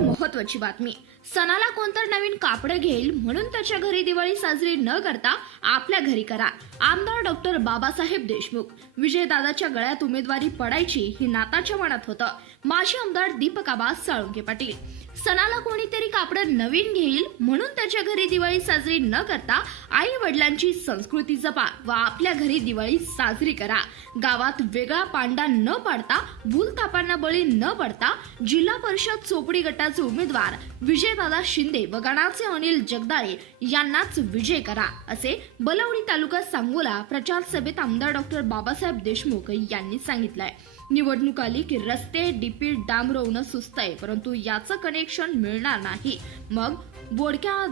महत्वाची बातमी. सणाला कोणतर नवीन कापड घेईल म्हणून त्याच्या घरी दिवाळी साजरी न करता आपल्या घरी करा. आमदार डॉक्टर बाबासाहेब देशमुख. विजयदादाच्या गळ्यात उमेदवारी पडायची ही नाताच्या मनात होतं. माजी आमदार दीपक आबा साळुंके पाटील. सणाला कोणीतरी कापड नवीन घेईल म्हणून त्याच्या घरी दिवाळी साजरी न करता आई वडिलांची संस्कृती जपा व आपल्या घरी दिवाळी साजरी करा. गावात वेगळा पांडा न पाडता भूलथापांना बळी न पडता जिल्हा परिषद चोपडी गटाचे उमेदवार विजयदादा शिंदे व गणाचे अनिल जगदाळे यांनाच विजय करा असे बलवडी तालुका सांगोला प्रचार सभेत आमदार डॉक्टर बाबासाहेब देशमुख यांनी सांगितलंय. निवडणूक आली की रस्ते डीपी डांबरवणं सुस्त आहे परंतु याचं कनेक्शन मिळणार नाही. मग बोडक्या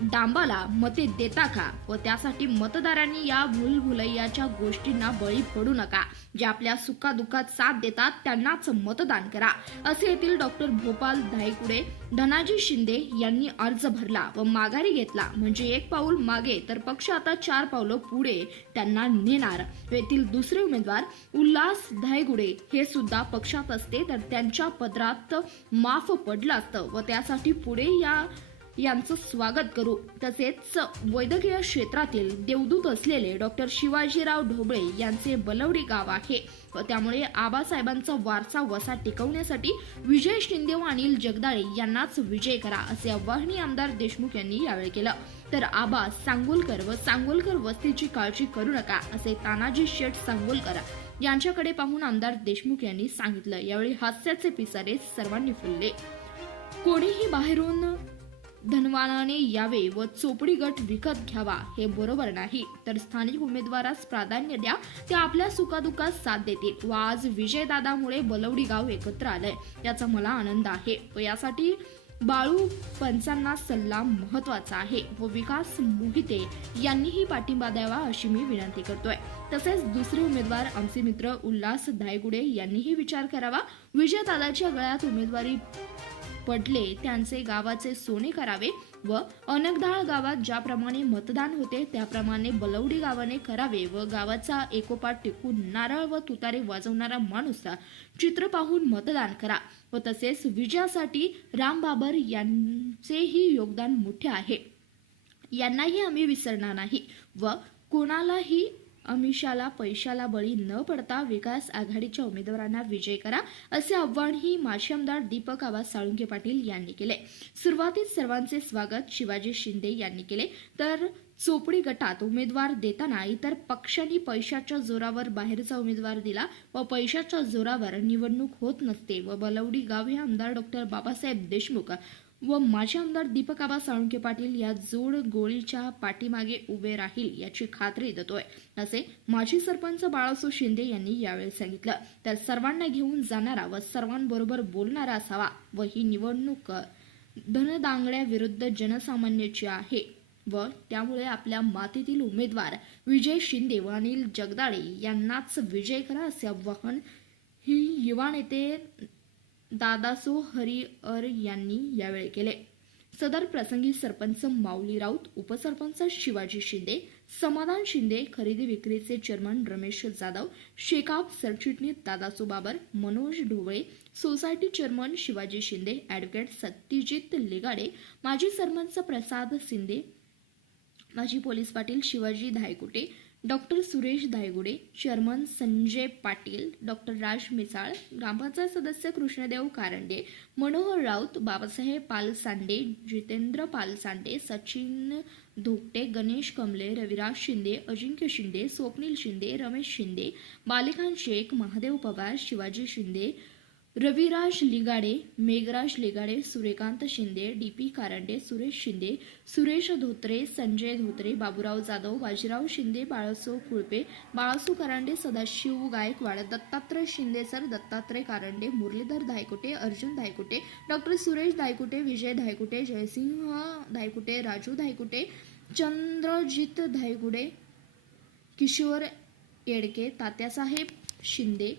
डांबाला मते देता का? व त्यासाठी मतदारांनी या भूलभुलैयाच्या गोष्टींना बळी पडू नका. जे आपल्या सुखादुःखात साथ देतात त्यांनाच मतदान करा. असे येथील डॉक्टर भोपाल धायकुडे धनाजी शिंदे यांनी अर्ज भरला व माघारी घेतला. म्हणजे एक पाऊल मागे तर पक्ष आता चार पावलं पुढे त्यांना नेणार. येथील दुसरे उमेदवार उल्हास धायगुडे हे सुद्धा पक्षात असते तर त्यांच्या पदरात माफ पडलं असतं. व त्यासाठी पुढे या यांचं स्वागत करू. तसेच वैद्यकीय क्षेत्रातील देवदूत असलेले डॉक्टर शिवाजीराव ढोबळे यांचे बलवडी गाव आहे. व त्यामुळे आबासाहेबांचा वारसा वसा टिकवण्यासाठी विजय शिंदे व अनिल जगदाळे यांनाच विजय करा असे आवाहनी आमदार देशमुख यांनी यावेळी केलं. तर आबा सांगोलकर व सांगोलकर वस्तीची काळजी करू नका असे तानाजी शेठ सांगोलकर यांच्याकडे पाहून आमदार देशमुख यांनी सांगितलं. यावेळी हास्याचे पिसारे सर्वांनी फुलले. कोणीही बाहेरून धनवानाने यावे व चोपडी गट विकत घ्यावा हे बरोबर नाही. तर स्थानिक उमेदवारास प्राधान्य द्या ते आपल्या सुखादुखात साथ देतील. व आज विजयदादामुळे बलवडी गाव एकत्र आलंय. याचा मला आनंद आहे व यासाठी बाळू पंचांना सल्ला महत्त्वाचा आहे व विकास मोहिते यांनीही पाठिंबा द्यावा अशी मी विनंती करतोय. तसेच दुसरे उमेदवार आमचे मित्र उल्हास धायगुडे यांनीही विचार करावा. विजयदादाच्या गळ्यात उमेदवारी पडले त्यांचे गावाचे सोने करावे व अनकधाळ गावात ज्याप्रमाणे मतदान होते त्याप्रमाणे बलवडी गावाने करावे व गावाचा एकोपाट टिकून नारळ व तुतारे वाजवणारा माणूस चित्र पाहून मतदान करा व तसेच विजयासाठी राम बाबर यांचेही योगदान मोठे आहे. यांनाही आम्ही विसरणार नाही व कोणालाही अमिषाला पैशाला बळी न पडता विकास आघाडीच्या उमेदवारांना विजय करा असे आव्हानही माजी आमदार दीपक आवाज साळुंके पाटील यांनी केले. सुरुवातीत सर्वांचे स्वागत शिवाजी शिंदे यांनी केले. तर चोपडी गटात उमेदवार देताना इतर पक्षांनी पैशाच्या जोरावर बाहेरचा उमेदवार दिला व पैशाच्या जोरावर निवडणूक होत नसते व बलवडी गाव हे आमदार डॉक्टर बाबासाहेब देशमुख व माजी आमदार दीपक आबा साळुंके पाटील या जोड गोळीच्या पाठीमागे उभे राहील याची खात्री देतोय असे माजी सरपंच बाळासो शिंदे यांनी यावेळी सांगितलं. तर सर्वांना घेऊन जाणारा व सर्वांबरोबर बोलणारा असावा व ही निवडणूक धनदांगड्या विरुद्ध जनसामान्याची आहे. व त्यामुळे आपल्या मातीतील उमेदवार विजय शिंदे व अनिल जगदाळे यांनाच विजय करा असे आवाहन ही युवा नेते दादासो हरिअर यांनी यावेळी केले. सदर प्रसंगी सरपंच माऊली राऊत उपसरपंच शिवाजी शिंदे समाधान शिंदे खरेदी विक्रीचे चेअरमन रमेश जाधव शेकाप सरचिटणीस Dadaso Babar Manoj Dhobale society chairman Shivaji Shinde advocate Satyajit Ligade माजी सरपंच प्रसाद शिंदे माजी police Patil Shivaji Dhaygute doctor Suresh Dhaygude chairman Sanjay Patil doctor Raj Misal gram panchayat सदस्य Krishnadev Karande Manohar Raut Babasaheb पालसांडे Jitendra पालसांडे Sachin Dhokte Ganesh Kamle Raviraj Shinde Ajinkya Shinde Swapnil Shinde Ramesh Shinde Balikan Shaikh Mahadev Pawar Shivaji Shinde Raviraj Ligade Meghraj Ligade Suryakant Shinde D P Karande Suresh Shinde Suresh Dhotre Sanjay Dhotre Baburao Jadhav Bajirao Shinde Balaso Kulpe Balaso Karande Sadashiv Gaikwad Dattatray Shinde sir Dattatray Karande Murlidhar Dhaykute Arjun Dhaykute doctor Suresh Dhaykute Vijay Dhaykute Jaysingh Dhaykute Raju Dhaykute Chandrajit Dhaygude Kishor Yedke Tatyasaheb Shinde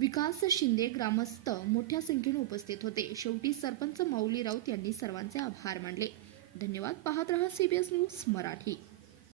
Vikas Shinde ग्रामस्थ मोठ्या संख्येने उपस्थित होते. शेवटी सरपंच माऊली राऊत यांनी सर्वांचे आभार मानले. धन्यवाद. पाहत रहा सीबीएस न्यूज मराठी.